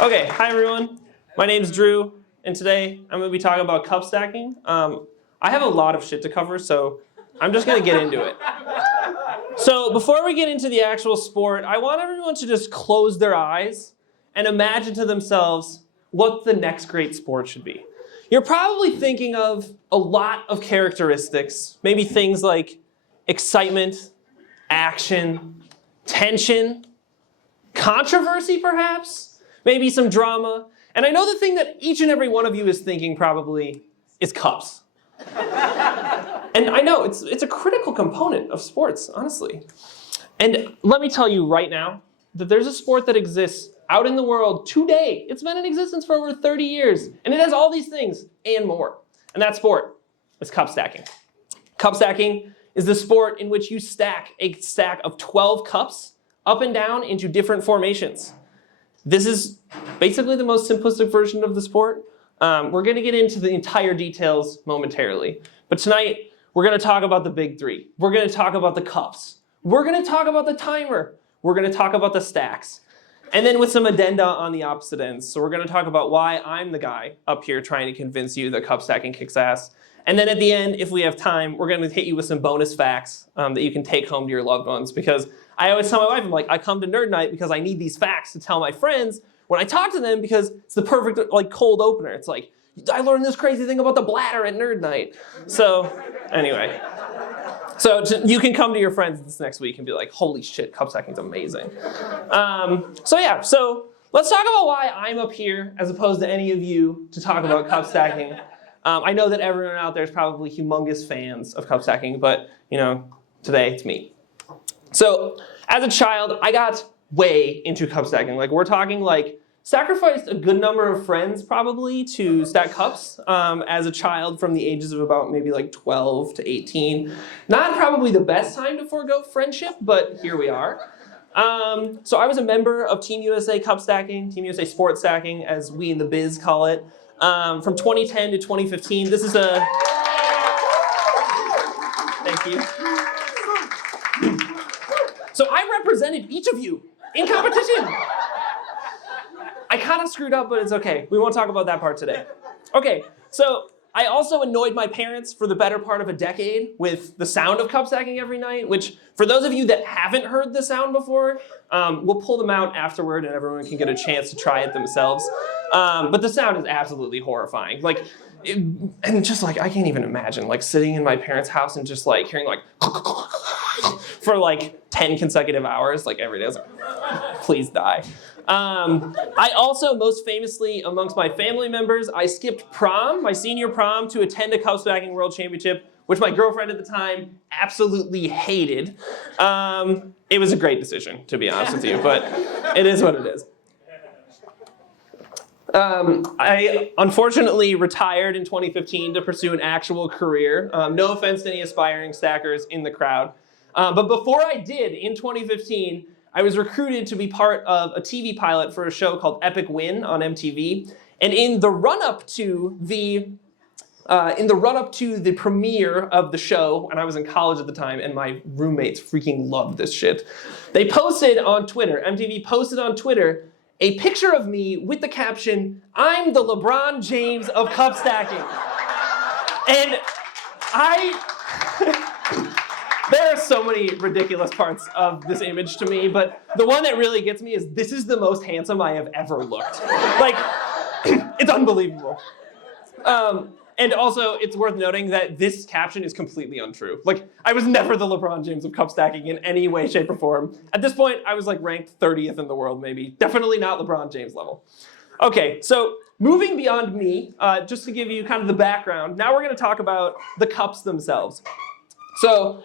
Okay, hi everyone. My name's Drew, and today I'm going to be talking about cup stacking. I have a lot of shit to cover, so I'm just going to get into it. So before we get into the actual sport, I want everyone to just close their eyes and imagine to themselves what the next great sport should be. You're probably thinking of a lot of characteristics, maybe things like excitement, action, tension, controversy perhaps, maybe some drama. And I know the thing that each and every one of you is thinking probably is cups. And I know it's a critical component of sports, honestly. And let me tell you right now that there's a sport that exists out in the world today. It's been in existence for over 30 years, and it has all these things and more. And that sport is cup stacking. Cup stacking is the sport in which you stack a stack of 12 cups up and down into different formations. This is basically the most simplistic version of the sport. We're going to get into the entire details momentarily. But tonight, we're going to talk about the big three. We're going to talk about the cups. We're going to talk about the timer. We're going to talk about the stacks. And then with some addenda on the opposite ends. So we're going to talk about why I'm the guy up here trying to convince you that cup stacking kicks ass. And then at the end, if we have time, we're going to hit you with some bonus facts that you can take home to your loved ones. Because I always tell my wife, I'm like, I come to Nerd Night because I need these facts to tell my friends when I talk to them, because it's the perfect cold opener. It's like, I learned this crazy thing about the bladder at Nerd Night. So anyway, so you can come to your friends this next week and be like, holy shit, cup stacking's amazing. So let's talk about why I'm up here as opposed to any of you to talk about cup stacking. I know that everyone out there is probably humongous fans of cup stacking, but today it's me. So as a child, I got way into cup stacking. We're talking sacrificed a good number of friends probably to stack cups as a child from the ages of about maybe 12 to 18. Not probably the best time to forego friendship, but here we are. So I was a member of Team USA Cup Stacking, Team USA Sports Stacking, as we in the biz call it, from 2010 to 2015. This is a... Thank you. So I represented each of you in competition. I kind of screwed up, but it's okay. We won't talk about that part today. Okay, so I also annoyed my parents for the better part of a decade with the sound of cup stacking every night, which for those of you that haven't heard the sound before, we'll pull them out afterward and everyone can get a chance to try it themselves. But the sound is absolutely horrifying. I can't even imagine sitting in my parents' house and just hearing for 10 consecutive hours, every day. I was like, please die. I also, most famously amongst my family members, I skipped prom, my senior prom, to attend a cup stacking world championship, which my girlfriend at the time absolutely hated. It was a great decision, to be honest with you, but it is what it is. I unfortunately retired in 2015 to pursue an actual career. No offense to any aspiring stackers in the crowd. But before I did, in 2015, I was recruited to be part of a TV pilot for a show called Epic Win on MTV. And in the run-up to the premiere of the show, and I was in college at the time, and my roommates freaking loved this shit, they posted on Twitter, MTV posted on Twitter, a picture of me with the caption, "I'm the LeBron James of cup stacking." And there are so many ridiculous parts of this image to me, but the one that really gets me is this is the most handsome I have ever looked. It's unbelievable. And also, it's worth noting that this caption is completely untrue. I was never the LeBron James of cup stacking in any way, shape, or form. At this point, I was ranked 30th in the world, maybe. Definitely not LeBron James level. Okay, so moving beyond me, just to give you kind of the background, now we're going to talk about the cups themselves. So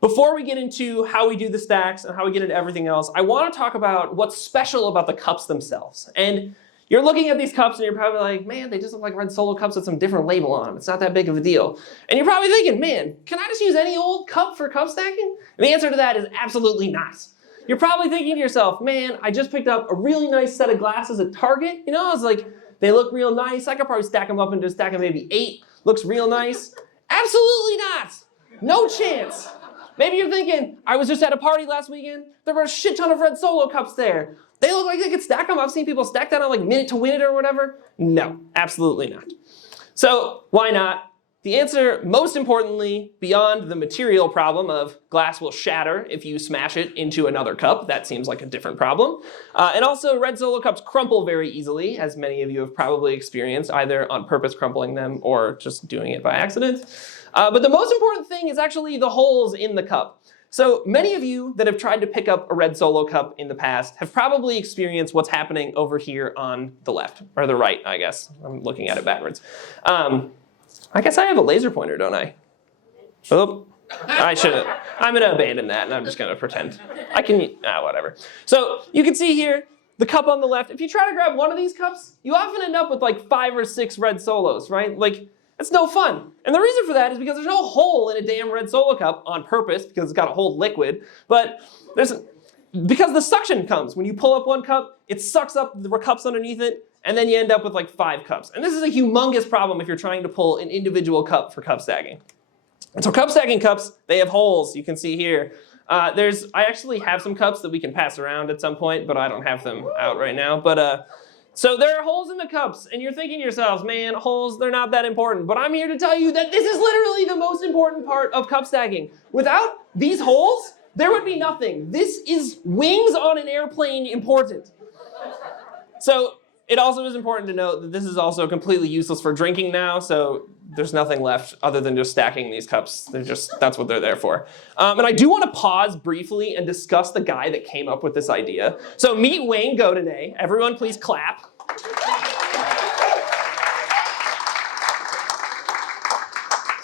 before we get into how we do the stacks and how we get into everything else, I want to talk about what's special about the cups themselves. And you're looking at these cups and you're probably like, man, they just look like red Solo cups with some different label on them. It's not that big of a deal. And you're probably thinking, man, can I just use any old cup for cup stacking? And the answer to that is absolutely not. You're probably thinking to yourself, man, I just picked up a really nice set of glasses at Target. I was they look real nice. I could probably stack them up into a stack of maybe 8. Looks real nice. Absolutely not. No chance. Maybe you're thinking, I was just at a party last weekend. There were a shit ton of red Solo cups there. They look like they could stack them. I've seen people stack that on like Minute to Win It or whatever. No, absolutely not. So why not? The answer, most importantly, beyond the material problem of glass will shatter if you smash it into another cup. That seems like a different problem. And also, red Solo cups crumple very easily, as many of you have probably experienced, either on purpose crumpling them or just doing it by accident. But the most important thing is actually the holes in the cup. So many of you that have tried to pick up a red Solo cup in the past have probably experienced what's happening over here on the left, or the right, I guess. I'm looking at it backwards. I guess I have a laser pointer, don't I? Oh, I shouldn't. I'm gonna abandon that and I'm just gonna pretend. I can, whatever. So you can see here, the cup on the left, if you try to grab one of these cups, you often end up with like 5 or 6 red Solos, right? Like, it's no fun. And the reason for that is because there's no hole in a damn red Solo cup on purpose because it's got to hold liquid, but because the suction comes. When you pull up one cup, it sucks up the cups underneath it, and then you end up with like 5 cups. And this is a humongous problem if you're trying to pull an individual cup for cup stacking. And so cup stacking cups, they have holes, you can see here. I actually have some cups that we can pass around at some point, but I don't have them out right now. But so there are holes in the cups, and you're thinking to yourselves, man, holes, they're not that important. But I'm here to tell you that this is literally the most important part of cup stacking. Without these holes, there would be nothing. This is wings on an airplane important. So it also is important to note that this is also completely useless for drinking now, so there's nothing left other than just stacking these cups. That's what they're there for. And I do want to pause briefly and discuss the guy that came up with this idea. So meet Wayne Godinay. Everyone please clap.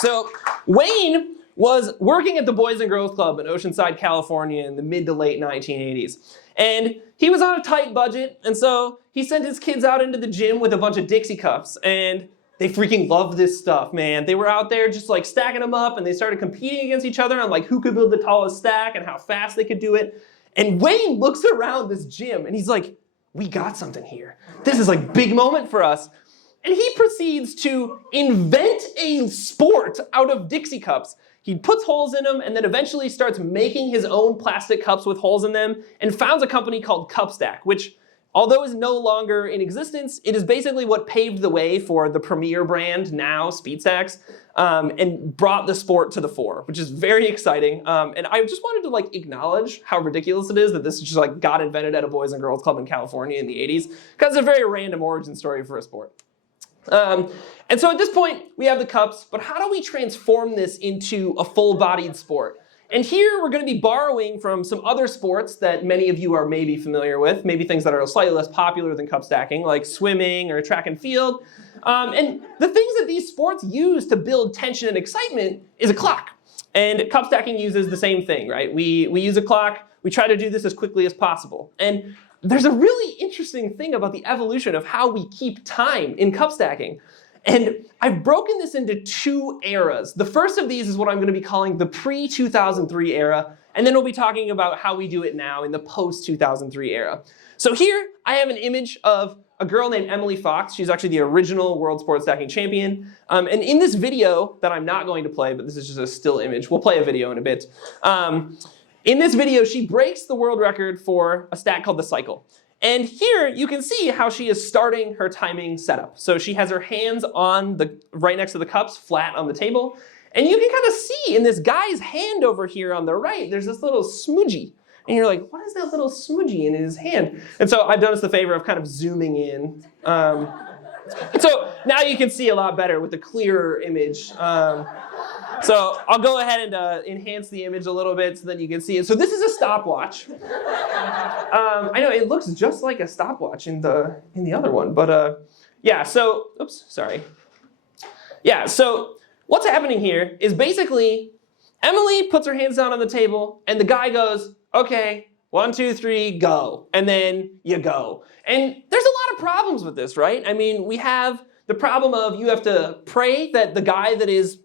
So Wayne was working at the Boys and Girls Club in Oceanside, California in the mid to late 1980s. And he was on a tight budget, and so he sent his kids out into the gym with a bunch of Dixie cups, and they freaking loved this stuff, man. They were out there just like stacking them up, and they started competing against each other on like who could build the tallest stack and how fast they could do it. And Wayne looks around this gym, and he's like, we got something here. This is like big moment for us. And he proceeds to invent a sport out of Dixie cups. He puts holes in them and then eventually starts making his own plastic cups with holes in them and founds a company called Cupstack, which, although is no longer in existence, it is basically what paved the way for the premier brand, now Speed Stacks, and brought the sport to the fore, which is very exciting. And I just wanted to like acknowledge how ridiculous it is that this just like got invented at a Boys and Girls Club in California in the 80s, because it's a very random origin story for a sport. And so at this point, we have the cups, but how do we transform this into a full-bodied sport? And here we're going to be borrowing from some other sports that many of you are maybe familiar with, maybe things that are slightly less popular than cup stacking, like swimming or track and field. And the things that these sports use to build tension and excitement is a clock. And cup stacking uses the same thing, right? We use a clock. We try to do this as quickly as possible. And there's a really interesting thing about the evolution of how we keep time in cup stacking. And I've broken this into 2 eras. The first of these is what I'm going to be calling the pre-2003 era, and then we'll be talking about how we do it now in the post-2003 era. So here I have an image of a girl named Emily Fox. She's actually the original World Sport Stacking Champion. And in this video that I'm not going to play, but this is just a still image, we'll play a video in a bit. In this video, she breaks the world record for a stack called the cycle. And here you can see how she is starting her timing setup. So she has her hands on right next to the cups, flat on the table. And you can kind of see in this guy's hand over here on the right, there's this little smudgy. And you're like, what is that little smudgy in his hand? And so I've done us the favor of kind of zooming in. And so now you can see a lot better with the clearer image. So I'll go ahead and enhance the image a little bit so that you can see it. So this is a stopwatch. I know it looks just like a stopwatch in the other one, but yeah. So oops, sorry. Yeah. So what's happening here is basically Emily puts her hands down on the table, and the guy goes, "Okay, 1, 2, 3, go," and then you go. And there's a lot of problems with this, right? I mean, we have the problem of you have to pray that the guy that is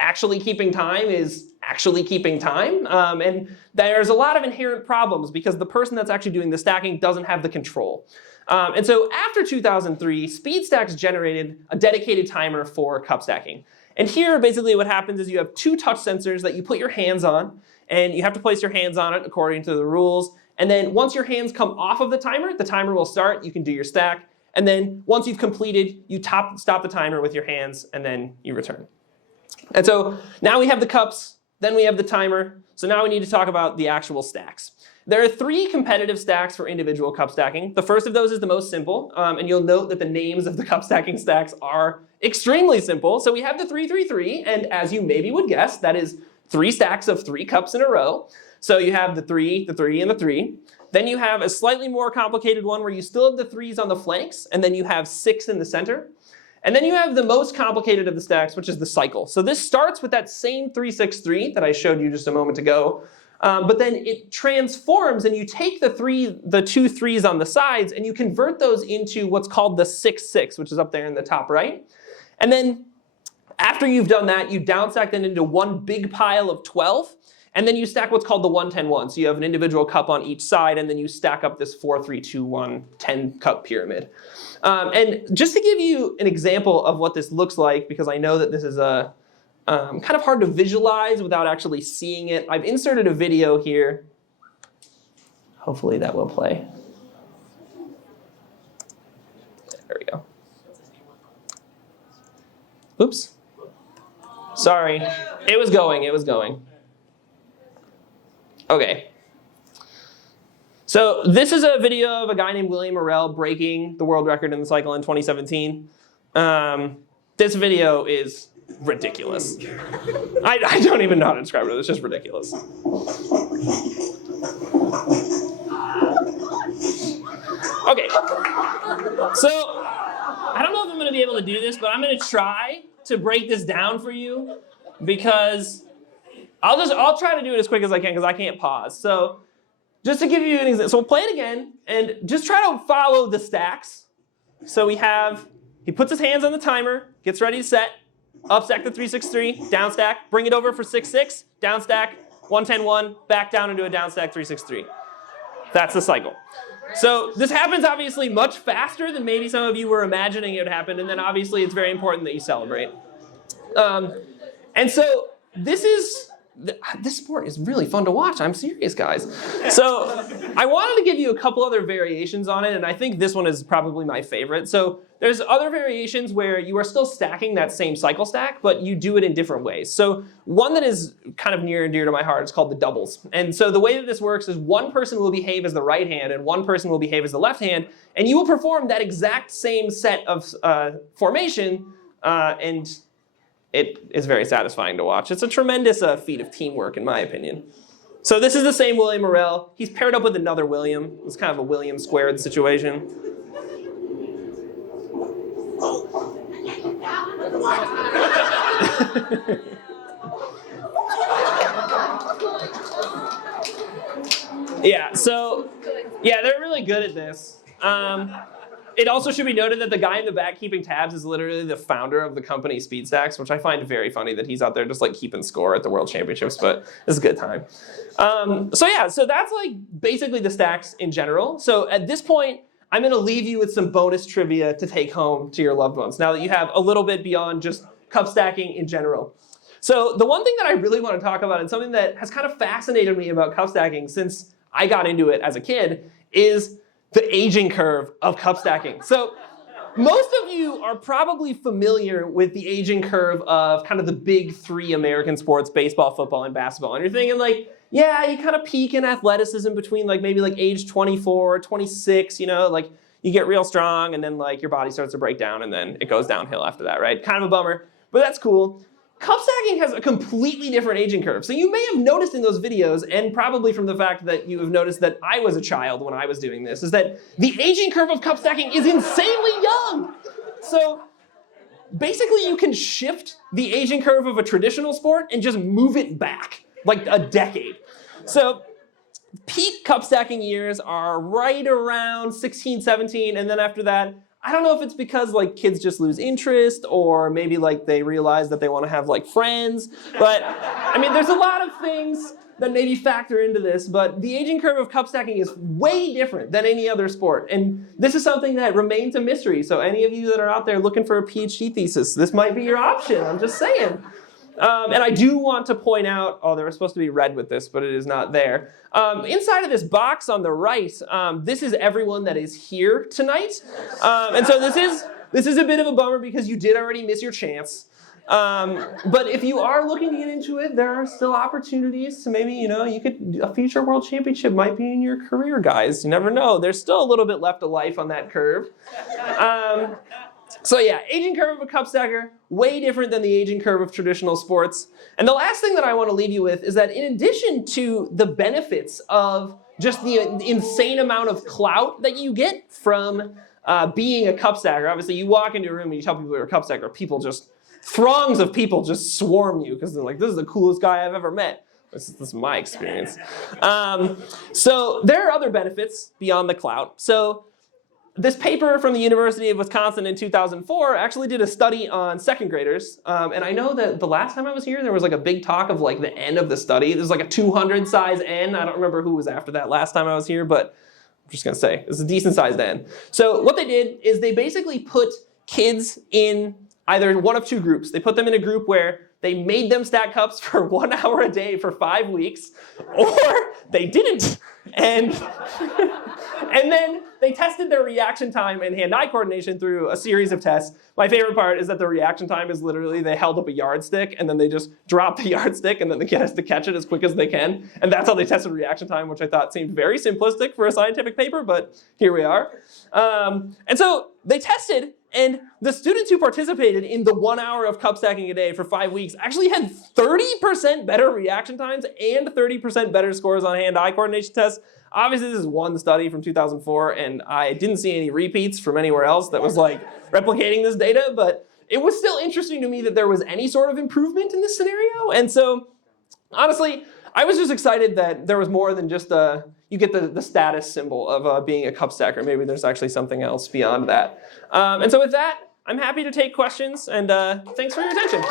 actually keeping time is actually keeping time. And there's a lot of inherent problems because the person that's actually doing the stacking doesn't have the control. And so after 2003, Speed Stacks generated a dedicated timer for cup stacking. And here, basically what happens is you have 2 touch sensors that you put your hands on, and you have to place your hands on it according to the rules. And then once your hands come off of the timer will start, you can do your stack. And then once you've completed, you stop the timer with your hands, and then you return. And so now we have the cups, then we have the timer. So now we need to talk about the actual stacks. There are 3 competitive stacks for individual cup stacking. The first of those is the most simple, and you'll note that the names of the cup stacking stacks are extremely simple. So we have the 3-3-3, and as you maybe would guess, that is 3 stacks of 3 cups in a row. So you have the 3, the 3, and the 3. Then you have a slightly more complicated one where you still have the 3s on the flanks, and then you have 6 in the center. And then you have the most complicated of the stacks, which is the cycle. So this starts with that same 3-6-3 that I showed you just a moment ago, but then it transforms, and you take the 2 3s on the sides, and you convert those into what's called the 6-6, which is up there in the top right. And then after you've done that, you downstack them into one big pile of 12, and then you stack what's called the 1-10-1. So you have an individual cup on each side, and then you stack up this 4-3-2-1 10-cup pyramid. And just to give you an example of what this looks like, because I know that this is kind of hard to visualize without actually seeing it, I've inserted a video here. Hopefully that will play. There we go. Oops. Sorry. It was going. Okay. So this is a video of a guy named William Morrell breaking the world record in the cycle in 2017. This video is ridiculous. I don't even know how to describe it. It's just ridiculous. Okay. So I don't know if I'm going to be able to do this, but I'm going to try to break this down for you because I'll try to do it as quick as I can because I can't pause. So just to give you an example, so we'll play it again and just try to follow the stacks. So we have, he puts his hands on the timer, gets ready to set, up stack the 3-6-3, down stack, bring it over for 6-6, down stack, 1-10-1, back down into a down stack 3-6-3. That's the cycle. So this happens obviously much faster than maybe some of you were imagining it would happen, and then obviously it's very important that you celebrate. And so this sport is really fun to watch. I'm serious, guys. So I wanted to give you a couple other variations on it, and I think this one is probably my favorite. So there's other variations where you are still stacking that same cycle stack, but you do it in different ways. So one that is kind of near and dear to my heart is called the doubles. And so the way that this works is one person will behave as the right hand and one person will behave as the left hand, and you will perform that exact same set of formation, and it is very satisfying to watch. It's a tremendous feat of teamwork, in my opinion. So this is the same William Morrell. He's paired up with another William. It's kind of a William squared situation. Yeah, they're really good at this. It also should be noted that the guy in the back keeping tabs is literally the founder of the company Speed Stacks, which I find very funny that he's out there just like keeping score at the World Championships, but it's a good time. So that's like basically the stacks in general. So at this point, I'm going to leave you with some bonus trivia to take home to your loved ones, now that you have a little bit beyond just cup stacking in general. So the one thing that I really want to talk about, and something that has kind of fascinated me about cup stacking since I got into it as a kid, is the aging curve of cup stacking. So most of you are probably familiar with the aging curve of kind of the big 3 American sports, baseball, football, and basketball. And you're thinking like, yeah, you kind of peak in athleticism between like maybe like age 24, 26, you know, like you get real strong and then like your body starts to break down and then it goes downhill after that, right? Kind of a bummer, but that's cool. Cup stacking has a completely different aging curve. So you may have noticed in those videos, and probably from the fact that you have noticed that I was a child when I was doing this, is that the aging curve of cup stacking is insanely young. So basically you can shift the aging curve of a traditional sport and just move it back like a decade. So peak cup stacking years are right around 16, 17, and then after that, I don't know if it's because like kids just lose interest or maybe like they realize that they want to have like friends, but I mean there's a lot of things that maybe factor into this, but the aging curve of cup stacking is way different than any other sport, and this is something that remains a mystery. So any of you that are out there looking for a PhD thesis, this might be your option, I'm just saying. And I do want to point out, oh, there was supposed to be red with this, but it is not there. Inside of this box on the right, this is everyone that is here tonight. And so this is a bit of a bummer because you did already miss your chance. But if you are looking to get into it, there are still opportunities to maybe, a future world championship might be in your career, guys. You never know. There's still a little bit left of life on that curve. So yeah, aging curve of a cup stacker, way different than the aging curve of traditional sports. And the last thing that I want to leave you with is that in addition to the benefits of just the insane amount of clout that you get from being a cup stacker, obviously you walk into a room and you tell people you're a cup stacker, throngs of people just swarm you because they're like, this is the coolest guy I've ever met. This is my experience. So there are other benefits beyond the clout. So this paper from the University of Wisconsin in 2004 actually did a study on second graders. And I know that the last time I was here, there was like a big talk of like the N of the study. There's like a 200 size N. I don't remember who was after that last time I was here, but I'm just gonna say it's a decent sized N. So what they did is they basically put kids in either one of two groups. They put them in a group where they made them stack cups for 1 hour a day for 5 weeks, or they didn't. And then they tested their reaction time and hand-eye coordination through a series of tests. My favorite part is that the reaction time is literally they held up a yardstick and then they just dropped the yardstick and then the kid has to catch it as quick as they can. And that's how they tested reaction time, which I thought seemed very simplistic for a scientific paper, but here we are. And so they tested, and the students who participated in the 1 hour of cup stacking a day for 5 weeks actually had 30% better reaction times and 30% better scores on hand-eye coordination tests. Obviously, this is one study from 2004, and I didn't see any repeats from anywhere else that was like replicating this data, but it was still interesting to me that there was any sort of improvement in this scenario. And so, honestly, I was just excited that there was more than just you get the status symbol of being a cup stacker. Maybe there's actually something else beyond that. And so with that, I'm happy to take questions, and thanks for your attention.